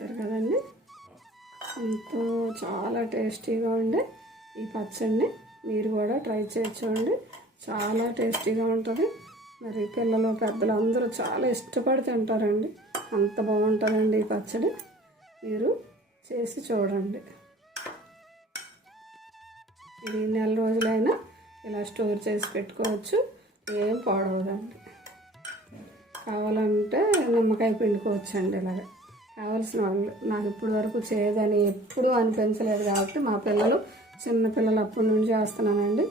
చూసారు కదండి, ఎంతో చాలా టేస్టీగా ఉండే ఈ పచ్చడిని మీరు కూడా ట్రై చేసి చూడండి. చాలా టేస్టీగా ఉంటుంది. మరి పిల్లలు పెద్దలు అందరూ చాలా ఇష్టపడి తింటారండి. అంత బాగుంటుందండి ఈ పచ్చడి. మీరు చేసి చూడండి. ఇది నెల రోజులైనా ఇలా స్టోర్ చేసి పెట్టుకోవచ్చు, ఏం పాడవదండి. కావాలంటే నిమ్మకాయ పిండుకోవచ్చు అండి. ఇలాగ కావాల్సిన వాళ్ళు. నాకు ఇప్పుడు వరకు చేయదని ఎప్పుడూ అనిపించలేదు కాబట్టి మా పిల్లలు చిన్నపిల్లలు అప్పటి నుంచి చేస్తున్నానండి.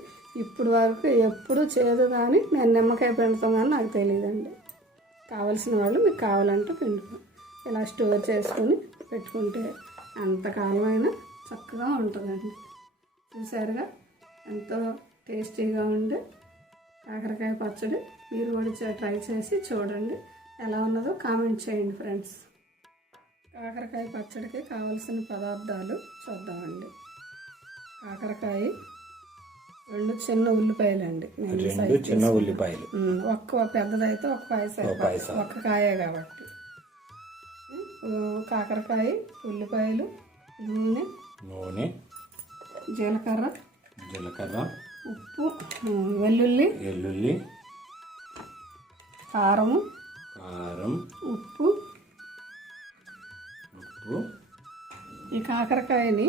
ఇప్పుడు వరకు ఎప్పుడు చేయదు, కానీ నేను నిమ్మకాయ పిండుతాం కానీ నాకు తెలియదండి. కావాల్సిన వాళ్ళు మీకు కావాలంటే పిండుకో. ఇలా స్టోర్ చేసుకొని పెట్టుకుంటే అంతకాలమైనా చక్కగా ఉంటుందండి. చూసారుగా ఎంతో టేస్టీగా ఉండే కాకరకాయ పచ్చడి. మీరు కూడా ట్రై చేసి చూడండి, ఎలా ఉన్నదో కామెంట్ చేయండి ఫ్రెండ్స్. కాకరకాయ పచ్చడికి కావలసిన పదార్థాలు చూద్దామండి. కాకరకాయ, 2 చిన్న ఉల్లిపాయలు అండి. చిన్న ఉల్లిపాయలు, ఒక్క పెద్దదైతే ఒక పాయ, ఒక్క కాయే కాబట్టి. కాకరకాయ, ఉల్లిపాయలు, నూనె, జీలకర్ర, ఉప్పు, వెల్లుల్లి, కారం, ఉప్పు. ఈ కాకరకాయని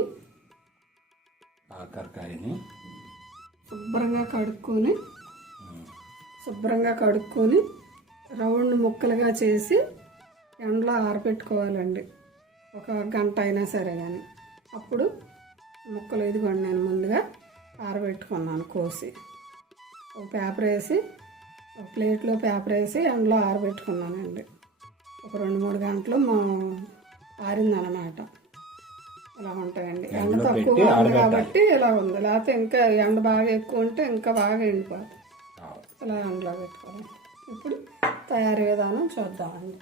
శుభ్రంగా కడుక్కొని రౌండ్ ముక్కలుగా చేసి ఎండలో ఆరబెట్టుకోవాలండి. ఒక గంట అయినా సరే కానీ. అప్పుడు ముక్కలు ఇదిగోండి, నేను ముందుగా ఆరబెట్టుకున్నాను కోసి. ఒక పేపర్ వేసి, ఒక ప్లేట్లో పేపర్ వేసి ఎండలో ఆరబెట్టుకున్నానండి. ఒక 2-3 గంటలు ఆరిందనమాట. ఇలా ఉంటాయండి. ఎండ తక్కువ ఉంది కాబట్టి ఇలా ఉంది. లేకపోతే ఇంకా ఎండ బాగా ఎక్కువ ఉంటే ఇంకా బాగా ఎండిపోతుంది. ఇలా ఎండలో పెట్టుకోవాలి. ఇప్పుడు తయారీ విధానం చూద్దామండి.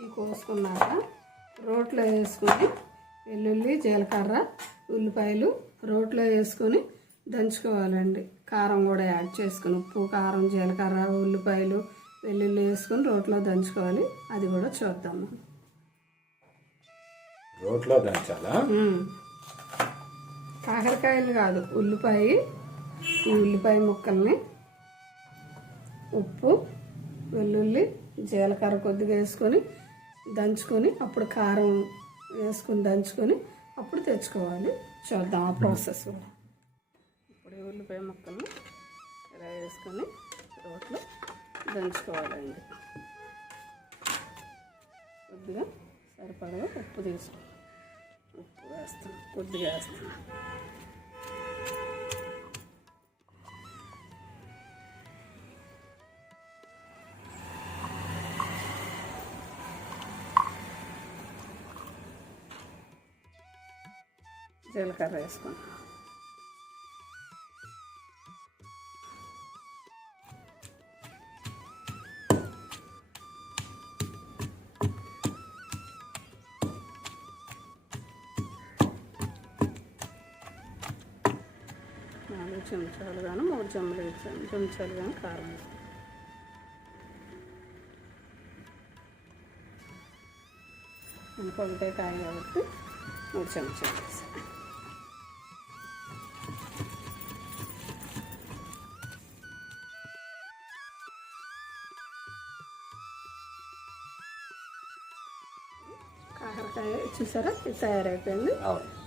ఈ కోసుకున్నాక రోట్లో వేసుకొని వెల్లుల్లి, జీలకర్ర, ఉల్లిపాయలు రోట్లో వేసుకొని దంచుకోవాలండి. కారం కూడా యాడ్ చేసుకుని, ఉప్పు, కారం, జీలకర్ర, ఉల్లిపాయలు, వెల్లుల్లి వేసుకొని రోట్లో దంచుకోవాలి. అది కూడా చూద్దాము. రోట్లో దంచాలా? కాకరకాయలు కాదు, ఈ ఉల్లిపాయ ముక్కల్ని ఉప్పు, వెల్లుల్లి, జీలకర్ర కొద్దిగా వేసుకొని దంచుకొని, అప్పుడు కారం వేసుకొని దంచుకొని అప్పుడు తెచ్చుకోవాలి. చూద్దాం ఆ ప్రాసెస్. ఇప్పుడు ఈ ఉల్లిపాయ ముక్కల్ని ఇలా వేసుకొని రోట్లో దంచుకోవాలండి. కొద్దిగా సరిపడగా ఉప్పు వేస్తాను. కొద్దిగా వేస్తాను. జీలకర్ర వేసుకున్నాం. నాలుగు చెంచాలు కానీ 3 చెంచాలు కానీ కారం వేస్తాం. ఇంకొకటే కాయ కాబట్టి 3 చెంచాలు వేస్తాం. కాకరకాయ చూసారా, ఇది తయారైపోయింది.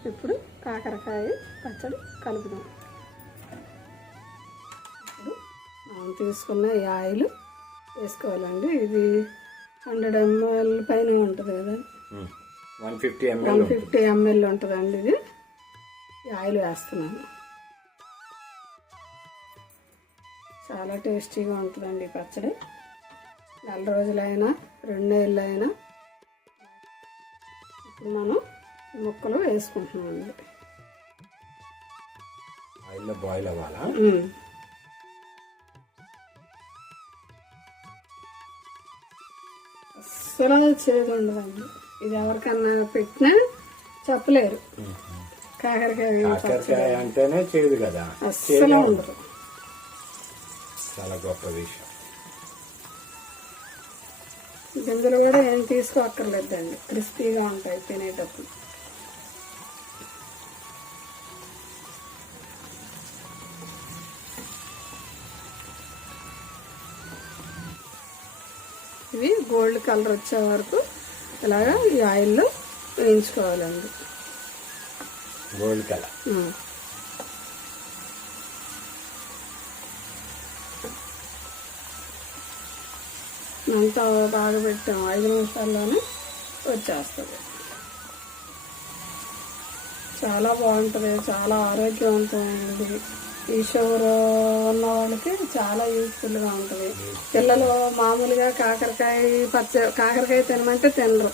ఇప్పుడు కాకరకాయ పచ్చడి కలుపుదాం. ఇప్పుడు మనం తీసుకున్న ఈ ఆయిల్ వేసుకోవాలండి. ఇది 100 ml పైన ఉంటుంది కదా, 150 ml ఉంటుందండి. ఇది ఈ ఆయిల్ వేస్తున్నాను. చాలా టేస్టీగా ఉంటుందండి ఈ పచ్చడి. నెల రోజులైనా 2 నెలలైనా. ఇప్పుడు మనం ముక్కలు వేసుకుంటున్నామండి. ఆయిల్లో బాయిల్ అవ్వాలా? అస్సలు చేదు ఉండదండి. ఇది ఎవరికన్నా పెట్టినా చెప్పలేరు. కాకరకాయ కాకరకాయ అంటేనే చేదు కదా, అస్సలు ఉండదు. చాలా గొప్ప విషయం. గింజలు కూడా ఏం తీసుకోక్కర్లేదండి, క్రిస్పీగా ఉంటాయి తినేటప్పుడు. ఇవి గోల్డ్ కలర్ వచ్చే వరకు ఇలాగా ఈ ఆయిల్లో వేయించుకోవాలండి. గోల్డ్ కలర్ అంతా బాగా పెట్టాము, 5 నిమిషాల్లోనే వచ్చేస్తుంది. చాలా బాగుంటుంది, చాలా ఆరోగ్యవంతమైనది. ఈ షుగర్ ఉన్న వాళ్ళకి చాలా యూస్ఫుల్గా ఉంటుంది. పిల్లలు మామూలుగా కాకరకాయ తినమంటే తినరు.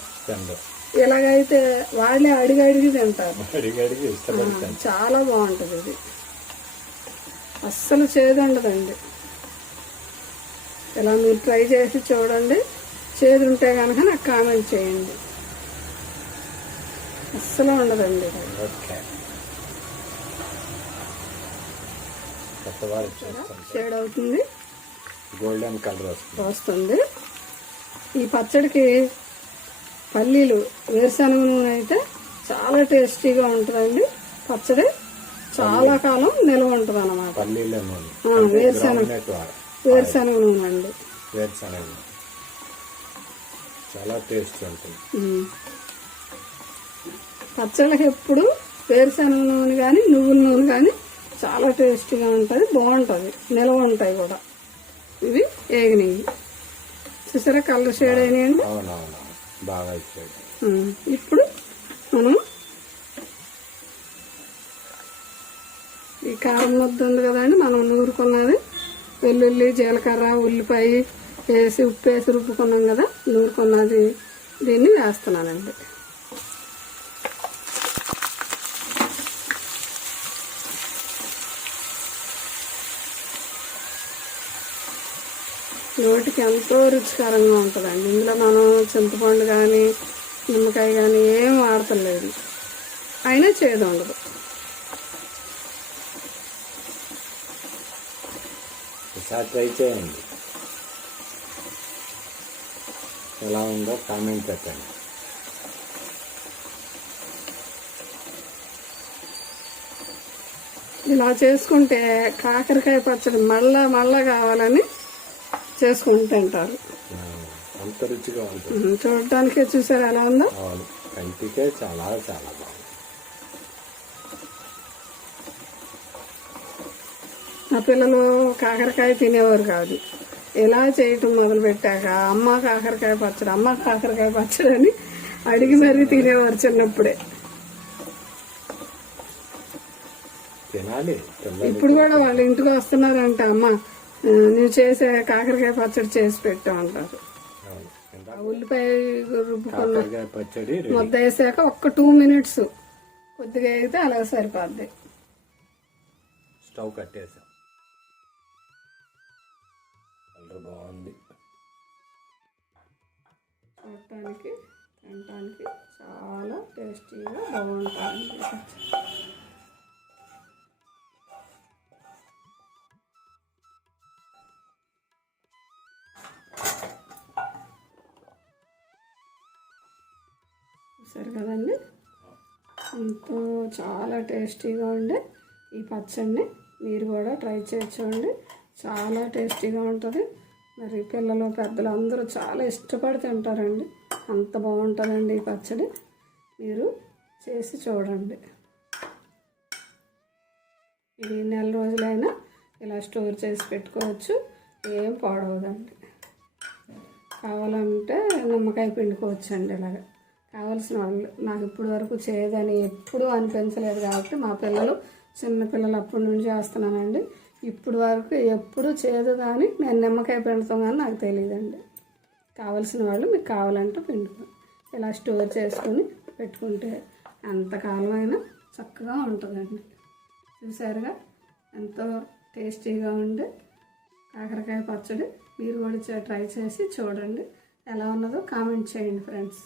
ఇలాగైతే వాళ్ళే అడిగి తింటారు. చాలా బాగుంటుంది ఇది, అస్సలు చేదు ఉండదండి. ఇలా మీరు ట్రై చేసి చూడండి. చేదు ఉంటే కనుక నాకు కామెంట్ చేయండి. అస్సలు ఉండదండి. షేడ్ అవుతుంది, గోల్డెన్ కలర్ వస్తుంది. ఈ పచ్చడికి పల్లీలు, వేరుశనగ నూనె అయితే చాలా టేస్టీగా ఉంటుందండి. పచ్చడి చాలా కాలం నిల్వ ఉంటుంది అన్నమాట. వేరుశనగ నూనె అండి, చాలా టేస్ట్ ఉంటుంది. పచ్చళ్ళకి ఎప్పుడు వేరుశనగ నూనె కానీ నువ్వుల నూనె కానీ చాలా టేస్టీగా ఉంటుంది, బాగుంటుంది, నిల్వ ఉంటాయి కూడా. ఇవి ఏగినాయి, చూసారా కలర్ షేడ్ అయినాయండి. బాగా ఇప్పుడు మనం ఈ కారం ముద్ద ఉంది కదండి, మనం నూరుకున్నది వెల్లుల్లి, జీలకర్ర, ఉల్లిపాయ వేసి ఉప్పు వేసి రుబ్బుకున్నాం కదా, నూరుకున్నది దీన్ని వేస్తున్నానండి. నోటికి ఎంతో రుచికరంగా ఉంటుందండి. ఇందులో మనం చింతపండు కానీ నిమ్మకాయ కానీ ఏం వాడతలేదు, అయినా చేదు ఉండదు. ట్రై చేయండి, ఎలా ఉందో కామెంట్ పెట్టండి. ఇలా చేసుకుంటే కాకరకాయ పచ్చడి మళ్ళా కావాలని చేసుకుంటుంటారు. అంత రుచిగా ఉంటుంది. చూడటానికే చూసారు ఎలా ఉందో. కంటికే చాలా చాలా బాగుంది. నా పిల్లలు కాకరకాయ తినేవారు కాదు. ఎలా చేయటం మొదలు పెట్టాక అమ్మ కాకరకాయ పచ్చడి అని అడిగి మరీ తినేవారు చిన్నప్పుడే. తినాలి. ఇప్పుడు కూడా వాళ్ళ ఇంటికి వస్తున్నారంట, అమ్మ నువ్వు చేసే కాకరకాయ పచ్చడి చేసి పెట్టామంటారు. ఉల్లిపాయ రుబ్బుకున్న పచ్చడి ముద్ద వేసాక ఒక్క 2 minutes కొద్దిగా అయితే అలా సరిపోద్ది. స్టవ్ కట్టేసాం. కలర్ బాగుంది, చూడటానికి తినటానికి చాలా టేస్టీగా బాగుంటుంది. సరే కదండి, ఎంతో చాలా టేస్టీగా ఉండే ఈ పచ్చడిని మీరు కూడా ట్రై చేసి చూడండి. చాలా టేస్టీగా ఉంటుంది. మరి పిల్లలు పెద్దలు అందరూ చాలా ఇష్టపడి తింటారండి. అంత బాగుంటుందండి ఈ పచ్చడి, మీరు చేసి చూడండి. ఇది నెల రోజులైనా ఇలా స్టోర్ చేసి పెట్టుకోవచ్చు, ఏం పాడవదండి. కావాలంటే నిమ్మకాయ పిండుకోవచ్చు అండి. ఇలాగ కావాల్సిన వాళ్ళు. నాకు ఇప్పుడు వరకు చేయదని ఎప్పుడూ అనిపించలేదు కాబట్టి మా పిల్లలు చిన్నపిల్లలు అప్పటి నుంచి చేస్తున్నానండి. ఇప్పుడు వరకు ఎప్పుడు చేయదు కానీ నేను నిమ్మకాయ పిండుతాం కానీ నాకు తెలియదండి. కావాల్సిన వాళ్ళు మీకు కావాలంటే పిండుకో, ఇలా స్టోర్ చేసుకొని పెట్టుకుంటే ఎంతకాలమైనా చక్కగా ఉంటుందండి. చూసారుగా ఎంతో టేస్టీగా ఉండే కాకరకాయ పచ్చడి. మీరు కూడా ట్రై చేసి చూడండి, ఎలా ఉన్నదో కామెంట్ చేయండి ఫ్రెండ్స్.